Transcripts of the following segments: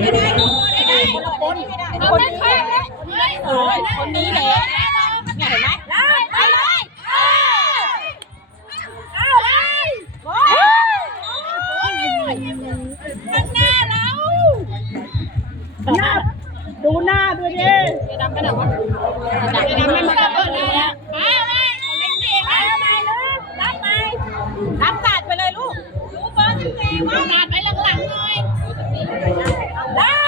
ไม่ได้ไม่ได้คนละคนคนนี้แหละคนนี้แหละเนี่ยเห็นไหมไปเลยเอาเลยข้างหน้าเราหน้าดูหน้าด้วยดิดำไปไหนวะดำไปไหนไม่มาเปิดแล้วรับไปรับตัดไปเลยลูกดูเบอร์สิบสี่ว่าตัดไปหลังๆหน่อย ไ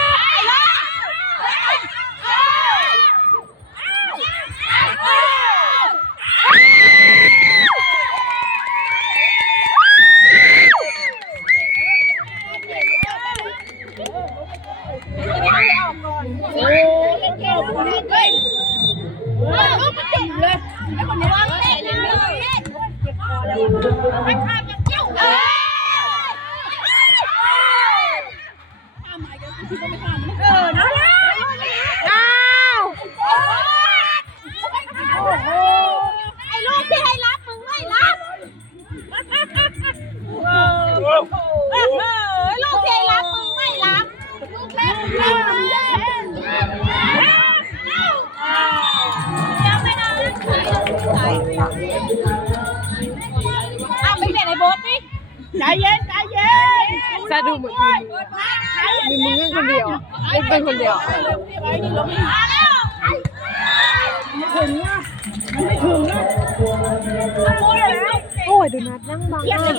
โอ้ยดูนัดนั่งบังมาก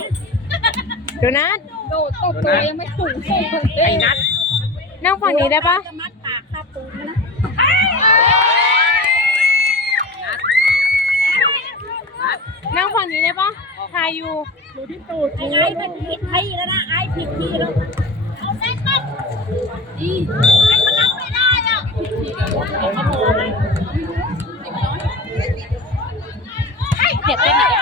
ดูนัดโดดตกตัวยังไม่ถึงสูงไอ้นัทนั่งฝั่งนี้ได้ปะจะมัดปากคาปูนนะนั่งฝั่งนี้ได้ปะทายอยู่ดูที่ตูดไอ้ไอ้มันผิดที่แล้วนะไอ้ผิดที่แล้วเอาแม่ตัดดีไอ้มันรับไม่ได้อะเจ็บเป็นไหน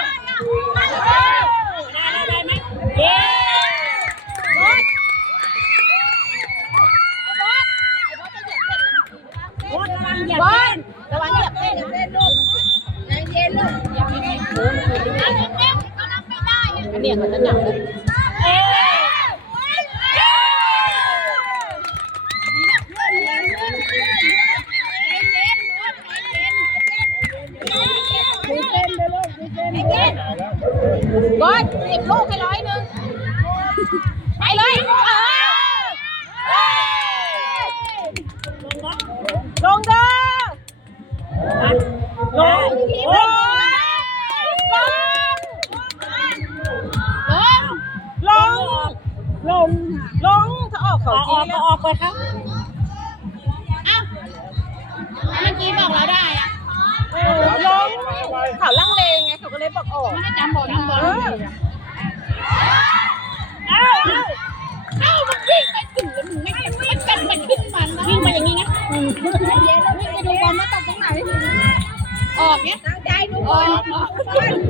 ตั้งใจดูบอลอก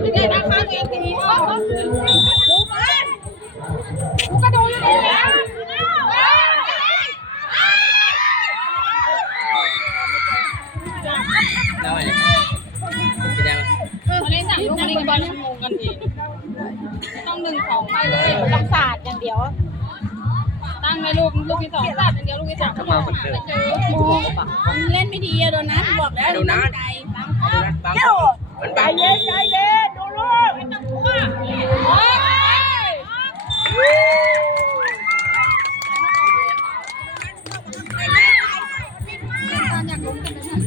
ไม่ได้นะข้างเองทีนี้ออกดูกูก็ดูอยู่แล้วมาเล่นสั่งลูกมาเล่นบอลงงกันทีต้องหนึ่งสองไปเลยต้องศาสตร์อย่างเดียว ตั้งในลูกลูกที่สองศาสตร์อย่างเดียวลูกที่สามก็มาเหมือนเดิมเล่นไม่ดีอะโดนัทบอกแล้วโดนัทใจบังบังใจเย็นใจเย็นดูลูกไม่ต้องกลัวโอ้ยอยากลุ้นกันเลยนะ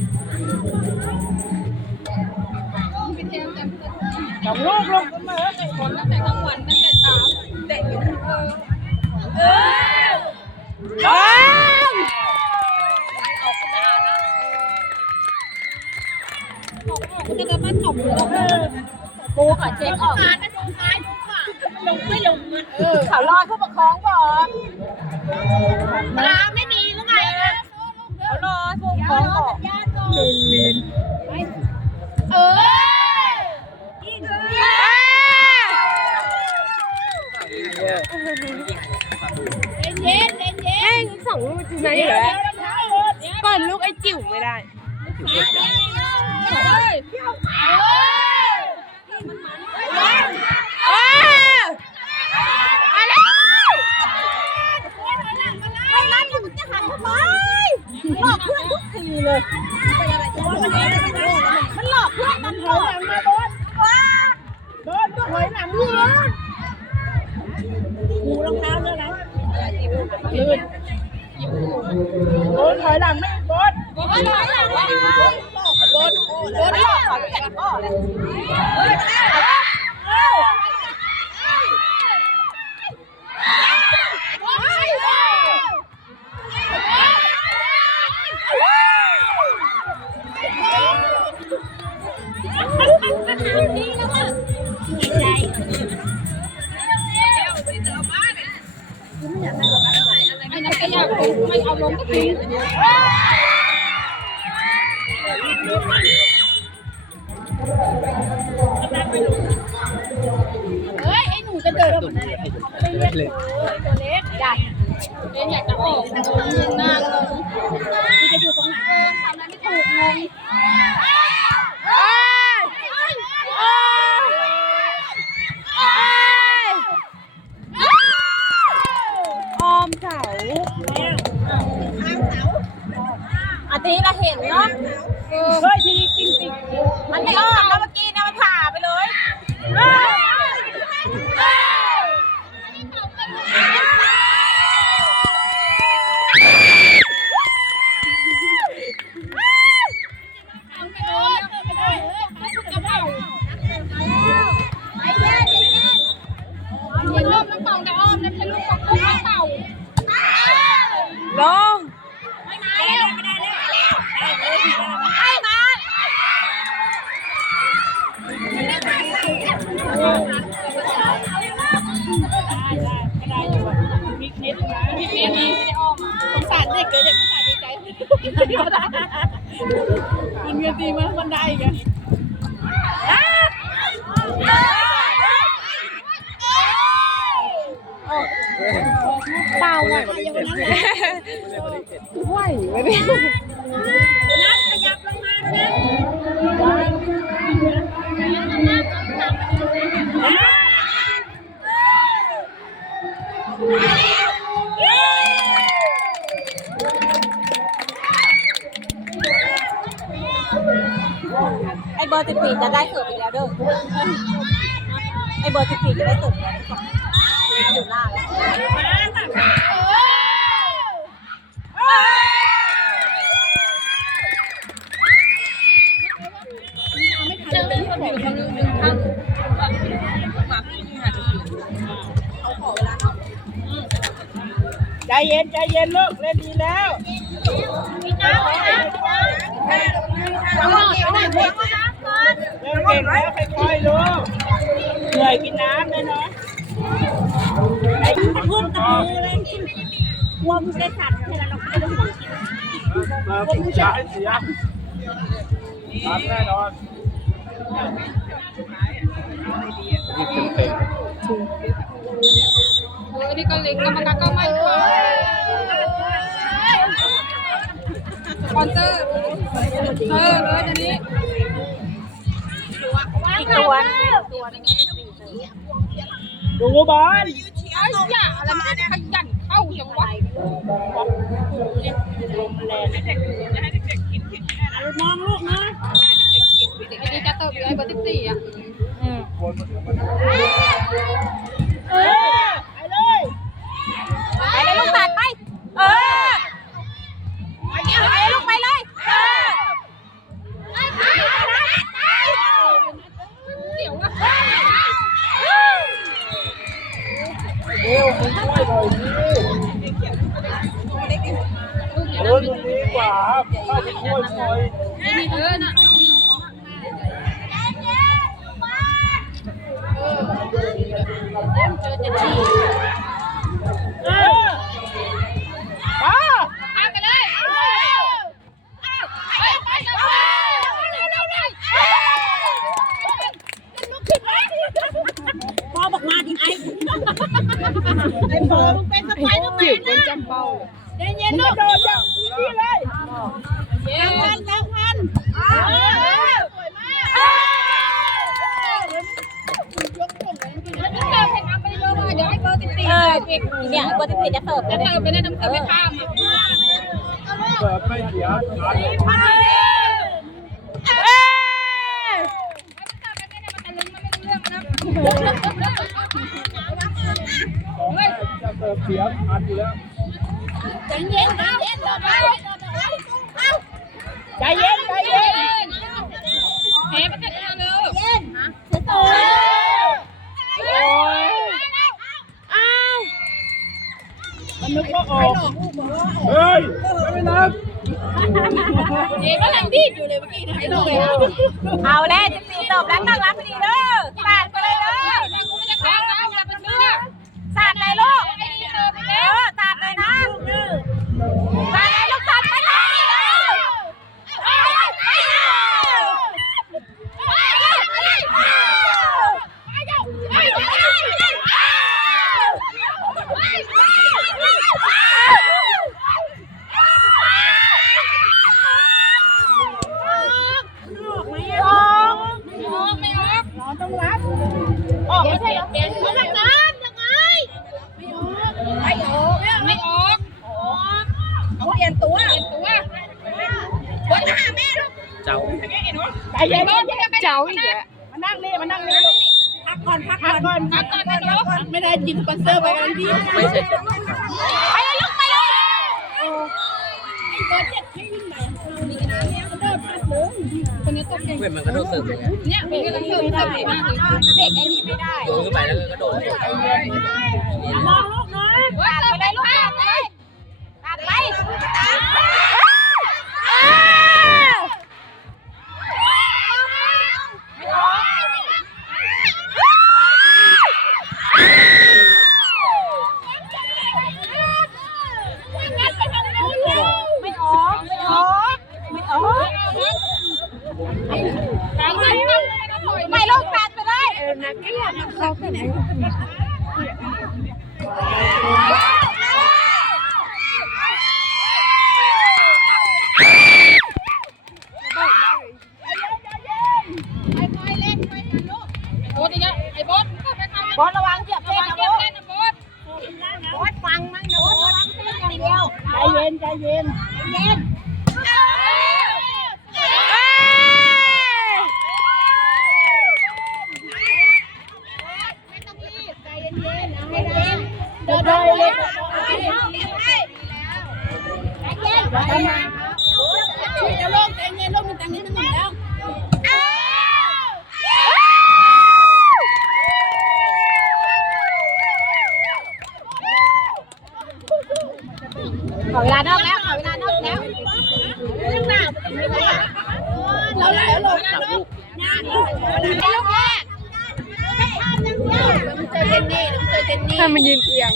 เป็นเจมส์จำสองลูกลูกเสมอคนตั้งแต่กลางวัน ลงออกกระดาษนะของออกจะมาถกลงปูค่ะเช็คออกนะดูซ้ายดูขวาลงไม่ลงมันเออเขาลอยผู้ปกครองบอกปลาไม่มีหรือไงเขาลอยผู้ปกคองบอกหนึ่งมิลเออเย็น ของลูกจินตนาอยู่ก่อนลูกไอ้จิ๋วไม่ได้เลย เมันเงินดีมันมันได้กันเปล่าอะไหวไหมเนี่ยนัดขยับลงมานะ ไอเบอร์สิบสี่จะได้เสิร์ฟอีกแล้วเด้อไอเบอร์สิบสี่จะได้เสิร์ฟอีกแล้วอยู่หน้าแล้วใจเย็นใจเย็นลูกเล่นดีแล้ว ตลอดไปไหนเด็กเริ่มเก่งแล้วค่อยๆลูกเหนื่อยกินน้ำเลยเนาะพุ่งตะมือเลยกลัวมึงได้สัตว์เวลาเราไม่ได้หัวมาผู้ชายเสียทำแน่นอนยิงเต็มเออนี่ก็เล็งกรรมการก็ไม่ขวา กตัวดูบอลไอ้ยาอะไรมันขยันเข้าจังวะลมแรงองลูกนะ ไอ้นี่จะเติมอยู่ไอ้เบอร์สิบสี่อะ เออไปเลย ไปเลยลูกตัดไป เออไปเลยลูกไปเลยเออ เดี๋ยวอะ เร็วมึงช่วยหน่อยดิ เออตรงนี้กว่าข้าจะช่วยหน่อยนี่เออน่ะเออป้าพาไปเลยไปไปไปเร็วเร็วเร็วพ่อบอกมาดิไอ้ไอ้บอลมึงเป็นสไปเดอร์แมนนะ ย็นๆลูกโดดจับพี่เลยรางวัลรางวัลสวยมากยกผมเลยเมื่อกี้นะเดี๋ยวเสิร์ฟให้น้ำไปเยอะหน่อยเดี๋ยวให้เบอร์ติดติดเออติดเนี่ยเบอร์ติดติดจะเสิร์ฟเลจะยเสิร์ฟไปได้น้ำเสิร์ฟไปข้ามอะเสิร์ฟไม่เสียขายไปเอ้ยเฮ้ยจะเสิร์ฟเสียอันอยู่แล้ว เใจเย็นเย็ใจเย็นเฮ้ยมันจะเร็เย็นฮะโอ้ยอ้ามันนึกว่ออเฮ้ยไม่เป็เด็กกำลังดีอยู่เลยเมื่อกี้นะเอาแล้วจะตีตบแล้วตั้งรับพอดีเด้อ ไปกันพี่ไม่ใช่ไปเลยลูกไปเลยตัวเจ็ดให้วิ่งไปนี่นะเนี่ยมันโดดพัดเลยคนนี้ตกเด็กมันก็โดดเสิร์ฟเลยเนี่ยมันกำลังเสิร์ฟเสิร์ฟมากเลยเด็กไอ้นี่ไม่ได้โดนขึ้นไปแล้วก็โดดมองลูกน้อย กับลูกลูกแรกเจอเจนนี่เจอเจนนี่ถ้ามันยืนเอียง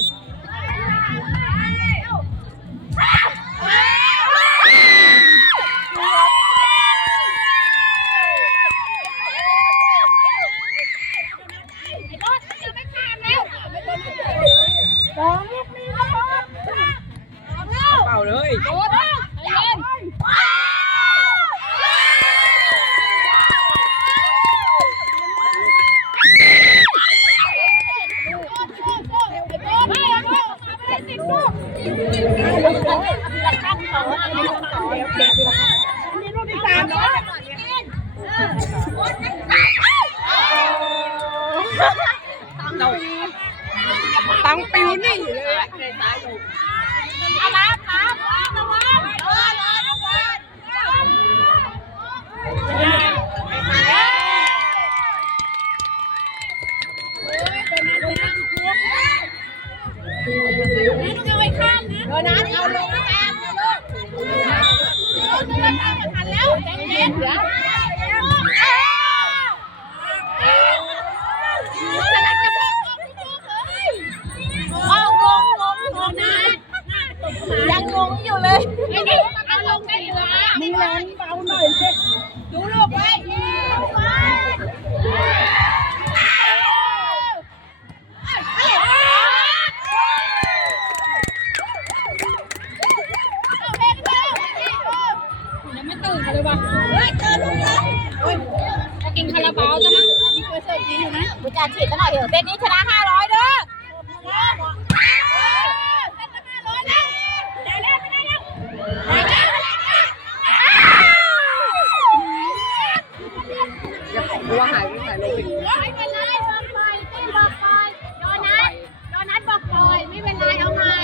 rồi nãy thì ông luôn nó ta luôn nó ta mình thành แล้ว จันฉีดซะหน่อยเถอะเซตนี้ชนะ 500เด้อตัวหายไปหายลงอีกไม่เป็นไรบอกไปเต้นบอกไปโดนัทโดนัทบอกไปไม่เป็นไรเอาใหม่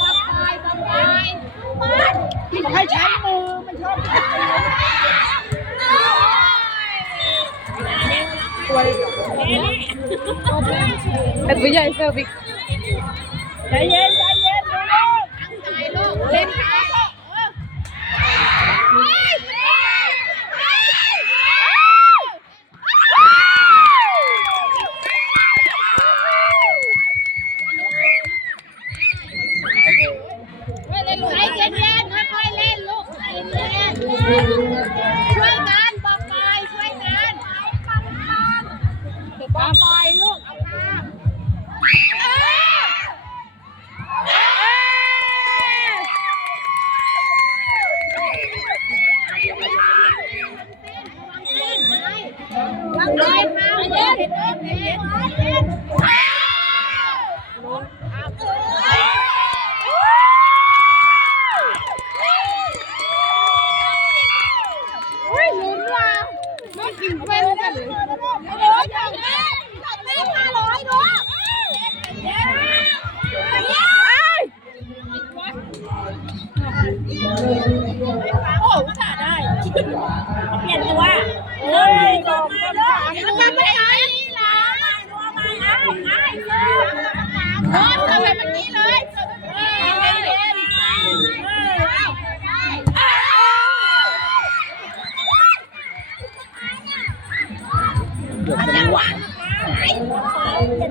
บอกไปบอกไปให้ใช้มือมันชอบ At bây giờ sao bị Đại diện, đại diện, đại diện.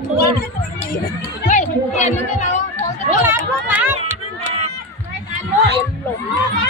ตัวเฮ้ยเปลี่ยนมันก็เรล้วรับลูกรับรายรลูกหลง